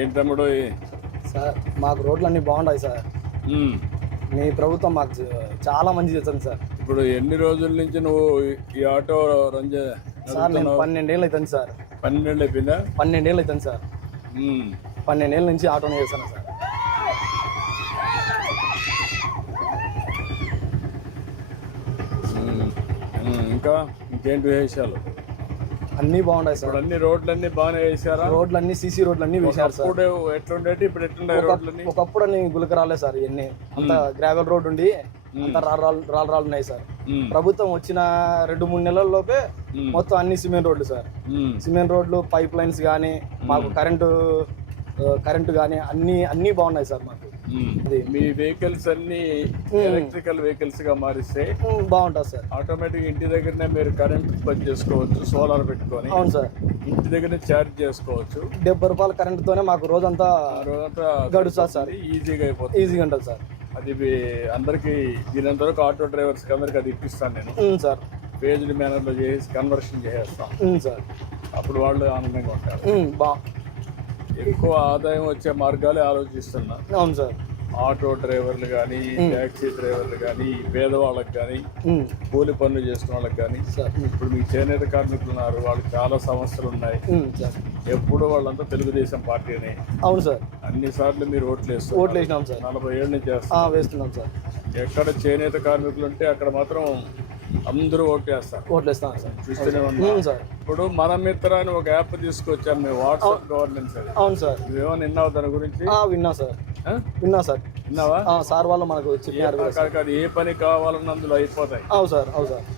ఇంకేంటి తమ్ముడు? సార్ మాకు రోడ్లు అన్నీ బాగుంటాయి సార్. ఉమ్. మీ ప్రభుత్వం మాకు చాలా మంచి చేస్తుంది సార్. ఇప్పుడు ఎన్ని రోజుల నుంచి నువ్వు ఈ ఆటో రన్ సార్ నేను 12 ఏళ్ళు అవుతుంది సార్. 12 ఏళ్ళు అయిపోయిందా? 12 ఏళ్ళు అవుతుంది సార్. 12 ఏళ్ళ నుంచి ఆటోనే చేస్తాను సార్. ఇంకా ఇంకేంటి విశేషాలు? అన్నీ బాగుంటాయి సార్. ఇప్పుడు అన్ని రోడ్లన్నీ బాగానే వేసారా? రోడ్లన్నీ సీసీ రోడ్లన్నీ వేసారు సార్. ఇప్పుడు ఎట్లుండేటి ఇప్పుడు ఎట్లున్నాయి రోడ్లన్నీ? ఒకప్పుడు అన్ని గులకరాలే సార్. ఇవన్నీ అంత గ్రావెల్ రోడ్ ఉండి అంత రాళ్ళు ఉన్నాయి సార్. ప్రభుత్వం వచ్చిన 2-3 నెలల్లోపే మొత్తం అన్ని సిమెంట్ రోడ్లు సార్. సిమెంట్ రోడ్లు, పైప్ లైన్స్ కానీ, మాకు కరెంటు కానీ అన్నీ బాగున్నాయి సార్. మాకు మీ వెహికల్స్ అన్ని ఎలక్ట్రికల్ వెహికల్స్ గా మారిస్తే బాగుంటుంది సార్. ఆటోమేటిక్ ఇంటి దగ్గరనే మీరు కరెంట్ ఉత్పత్తి చేసుకోవచ్చు, సోలార్ పెట్టుకొని. అవును సార్. ఇంటి దగ్గర ఛార్జ్ చేసుకోవచ్చు. 70 రూపాయల కరెంట్ తోనే మాకు రోజంతా గడుస్తుంది సార్. ఈజీగా అయిపోతుంది. ఈజీగా ఉంటుంది సార్. అది అందరికి దీనంత వరకు ఆటో డ్రైవర్స్ కి అందరికి అది ఇప్పిస్తాను నేను సార్. పేజ్డ్ మేనర్ లో చేసి కన్వర్షన్ చేస్తాం సార్. అప్పుడు వాళ్ళు ఆనందంగా ఉంటారు. ఎక్కువ ఆదాయం వచ్చే మార్గాలే ఆలోచిస్తున్నా. అవును సార్. ఆటో డ్రైవర్లు కానీ, ట్యాక్సీ డ్రైవర్లు కానీ, పేదవాళ్ళకి కానీ, కూలి పనులు చేసిన వాళ్ళకి కానీ. ఇప్పుడు మీకు చేనేత కార్మికులు ఉన్నారు, వాళ్ళకి చాలా సమస్యలు ఉన్నాయి. ఎప్పుడు వాళ్ళంతా తెలుగుదేశం పార్టీని. అవును సార్. అన్ని సార్లు మీరు ఓట్లు వేసినాం సార్. 40 ఏళ్ళ నుంచి వేస్తున్నాం సార్. ఎక్కడ చేనేత కార్మికులు ఉంటే అక్కడ మాత్రం అందరూ ఓట్లేస్తారు. సార్. చూస్తూనే ఉన్నాం సార్. ఇప్పుడు మన మిత్ర అని ఒక యాప్ తీసుకొచ్చాను మేము, వాట్సాప్ గవర్నెన్స్. అవును సార్. నువ్వేమో విన్నావు దాని గురించి? విన్నా సార్. విన్నావా? సార్ వాళ్ళు మనకు అది ఏ పని కావాలన్నా అందులో అయిపోతాయి. అవును సార్.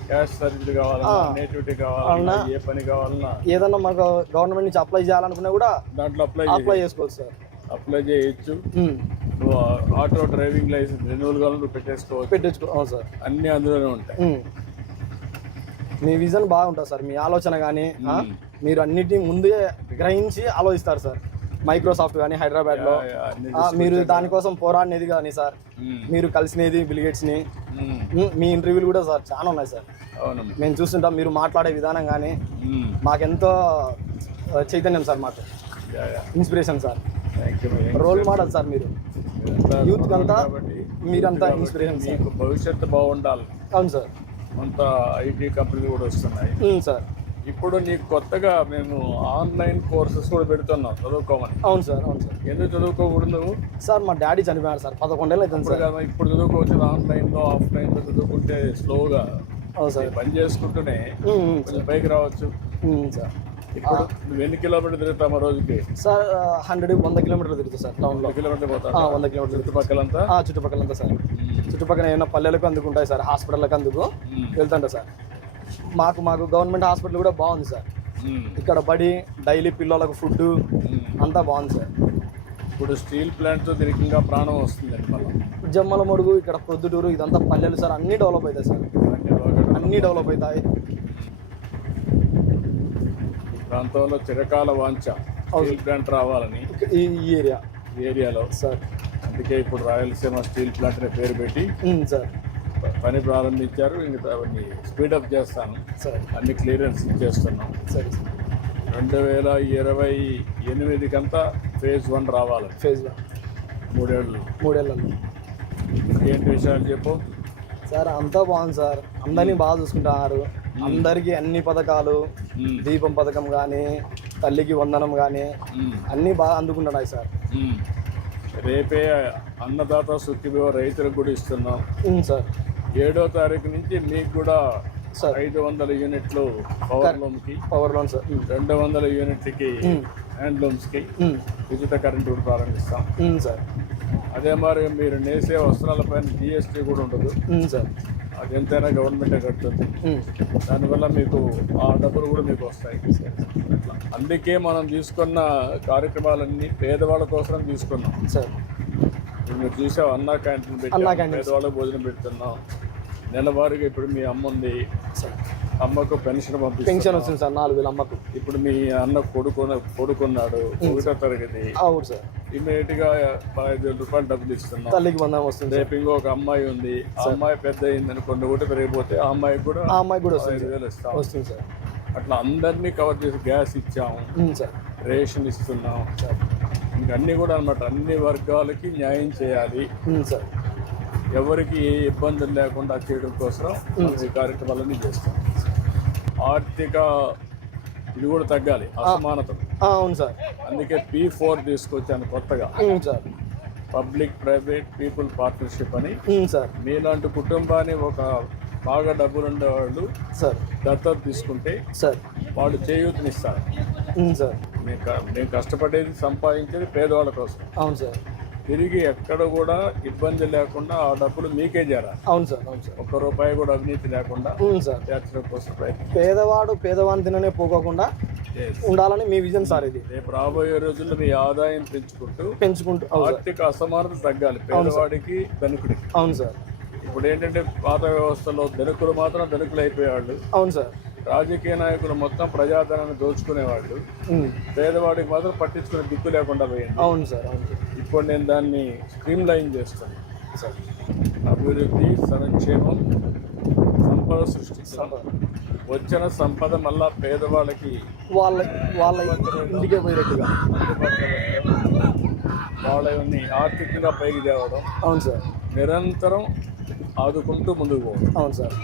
క్యాష్ సర్వీస్ కావాలన్నా, నేటివిటీ కావాలన్నా, ఏ పని కావాలన్నా, ఏదన్నా మనకు గవర్నమెంట్ నుంచి అప్లై చేయాలనుకున్నా కూడా దాంట్లో అప్లై చేసుకోవచ్చు సార్. అప్లై చేయొచ్చు. నువ్వు ఆటో డ్రైవింగ్ లైసెన్స్ రెన్యూవల్ కావాలని పెట్టేసుకో. అవును సార్. అన్ని అందులోనే ఉంటాయి. మీ విజన్ బాగుంటుంది సార్. మీ ఆలోచన కానీ మీరు అన్నిటినీ ముందే గ్రహించి ఆలోచిస్తారు సార్. మైక్రోసాఫ్ట్ కానీ హైదరాబాద్లో మీరు దానికోసం పోరాడినది కానీ సార్, మీరు కలిసినది బిల్ గేట్స్ ని. మీ ఇంటర్వ్యూలు కూడా సార్ చాలా ఉన్నాయి సార్. మేము చూస్తుంటాం. మీరు మాట్లాడే విధానం కానీ మాకెంతో చైతన్యం సార్. మాకు inspiration sir. Role model sir. మీరు యూత్ అంతా మీరంతా ఇన్స్పిరేషన్ సార్. భవిష్యత్తు బాగుండాలి. అవును సార్. అంతా ఐటీ కంపెనీలు కూడా వస్తున్నాయి సార్. ఇప్పుడు నీకు కొత్తగా మేము ఆన్లైన్ కోర్సెస్ కూడా పెడుతున్నాం చదువుకోమని. అవును సార్. ఎందుకు చదువుకోకూడదు సార్? మా డాడీ చనిపోయారు సార్. 11 ఏళ్ళు అవుతుంది సార్. ఇప్పుడు చదువుకోవచ్చు. ఆన్లైన్లో ఆఫ్లైన్లో చదువుకుంటే స్లోగా పని చేసుకుంటూనే కొంచెం పైకి రావచ్చు సార్. ఇప్పుడు నువ్వు ఎన్ని కిలోమీటర్లు తిరుగుతావు రోజుకి? సార్ 100 కిలోమీటర్లు తిరుగుతావు సార్. టౌన్లో 100 కిలోమీటర్లు పోతావు? 100 కిలోమీటర్లు. చుట్టుపక్కలంతా సార్. చుట్టుపక్కల ఏమైనా పల్లెలకు అందుకుంటాయి సార్, హాస్పిటల్కి అందుకు వెళ్తుంటా సార్. మాకు గవర్నమెంట్ హాస్పిటల్ కూడా బాగుంది సార్. ఇక్కడ బడి, డైలీ పిల్లలకు ఫుడ్ అంతా బాగుంది సార్. ఇప్పుడు స్టీల్ ప్లాంట్తో దీనికి ఇంకా ప్రాణం వస్తుంది. జమ్మల మడుగు, ఇక్కడ ప్రొద్దుటూరు, ఇదంతా పల్లెలు సార్. అన్నీ డెవలప్ అవుతాయి సార్. అన్నీ డెవలప్ అవుతాయి. ప్రాంతంలో చిరకాల వాంఛ స్టీల్ ప్లాంట్ రావాలని ఈ ఏరియాలో సార్. అందుకే ఇప్పుడు రాయలసీమ స్టీల్ ప్లాంట్ అనే పేరు పెట్టి సార్ పని ప్రారంభించారు. ఇంకా అవన్నీ స్పీడప్ చేస్తాను సార్. అన్ని క్లియరెన్స్ ఇచ్చేస్తున్నాం. సరే. 2028 కంతా phase 1 రావాలి. phase 1 మూడేళ్ళలో. ఏంటి విషయాలు చెప్పు సార్. అంతా బాగుంది సార్. అందరినీ బాగా చూసుకుంటున్నారు. అందరికీ అన్ని పథకాలు, దీపం పథకం కానీ, తల్లికి వందనం కానీ అన్నీ బాగా అందుకుంటున్నాయి సార్. రేపే అన్నదాత సుఖీభవ రైతులకు కూడా ఇస్తున్నాం సార్. 7వ తారీఖు నుంచి మీకు కూడా 500 యూనిట్లు పవర్ లోన్ సార్. 200 యూనిట్లకి హ్యాండ్లూమ్స్కి ఉచిత కరెంట్ కూడా ప్రారంభిస్తాం సార్. అదే మరి మీరు నేసే వస్త్రాలపైన GST కూడా ఉండదు సార్. అది ఎంతైనా గవర్నమెంటే కడుతుంది. దానివల్ల మీకు ఆ డబ్బులు కూడా మీకు వస్తాయి. అందుకే మనం తీసుకున్న కార్యక్రమాలన్నీ పేదవాళ్ళ కోసం తీసుకున్నాం సార్. మీరు చూసావు, అన్నా క్యాంటీన్ పెట్టి పేదవాళ్ళకి భోజనం పెడుతున్నాం. నెలవారీగా ఇప్పుడు మీ అమ్మ ఉంది, అమ్మకు పెన్షన్ వస్తుంది సార్. 4,000 అమ్మకు. ఇప్పుడు మీ అన్న కొడుకున్నాడు 1వ తరగతి. అవును సార్. ఇమీడియట్ గా 5,000 రూపాయలు డబ్బులు ఇస్తున్నాం. తల్లికి వందనం వస్తుంది. రేపు ఇంకొక అమ్మాయి ఉంది, ఆ అమ్మాయి పెద్ద అయింది అనుకోండి, ఒకటి పెరిగిపోతే ఆ అమ్మాయికి కూడా 5,000 ఇస్తాం. వస్తుంది సార్. అట్లా అందరినీ కవర్ చేసి గ్యాస్ ఇచ్చాము, రేషన్ ఇస్తున్నాం. ఇంకా అన్నీ కూడా అనమాట, అన్ని వర్గాలకి న్యాయం చేయాలి, సార్. ఎవరికి ఏ ఇబ్బందులు లేకుండా చేయడం కోసం మనం ఈ కార్యక్రమాలన్నీ చేస్తాం. ఆర్థిక ఇది కూడా తగ్గాలి, అసమానత. అవును సార్. అందుకే P4 తీసుకొచ్చాను కొత్తగా, sir. Public private people partnership అని. సార్. మీలాంటి కుటుంబాన్ని ఒక బాగా డబ్బులు ఉండేవాళ్ళు సార్ దత్తత తీసుకుంటే సార్ వాళ్ళు చేయూతనిస్తారు. సార్. మేము కష్టపడేది సంపాదించేది పేదవాళ్ళ కోసం. అవును సార్. తిరిగి ఎక్కడ కూడా ఇబ్బంది లేకుండా ఆ డబ్బులు మీకే చేరాలి. అవును సార్. అవును సార్. 1 రూపాయి కూడా అవినీతి లేకుండా సార్ చేర్చడం కోసం ప్రయత్నం. పేదవాడు పేదవాని తిననే పోకోకుండా ఉండాలని మీ విజన్ సార్ ఇది. రేపు రాబోయే రోజుల్లో మీ ఆదాయం పెంచుకుంటూ ఆర్థిక అసమానత తగ్గాలి, పేదవాడికి ధనికుడికి. అవును సార్. ఇప్పుడు ఏంటంటే పాత వ్యవస్థలో ధనికులు మాత్రం ధనికులు అయిపోయేవాళ్ళు. అవును సార్. రాజకీయ నాయకులు మొత్తం ప్రజాధనాన్ని దోచుకునేవాళ్ళు, పేదవాడికి మాత్రం పట్టించుకునే దిక్కు లేకుండా పోయింది. అవును సార్. అవును సార్. ఇప్పుడు నేను దాన్ని స్ట్రీమ్ లైన్ చేస్తాను సార్. అభివృద్ధి, సంక్షేమం, సంపద సృష్టిస్తాను. వచ్చిన సంపద మళ్ళా పేదవాళ్ళకి వాళ్ళ ఇంటికే పోయేట్టుగా వాళ్ళని ఆర్థికంగా పైకి తేవడం. అవును సార్. నిరంతరం ఆదుకుంటూ ముందుకు పోవడం. అవును సార్.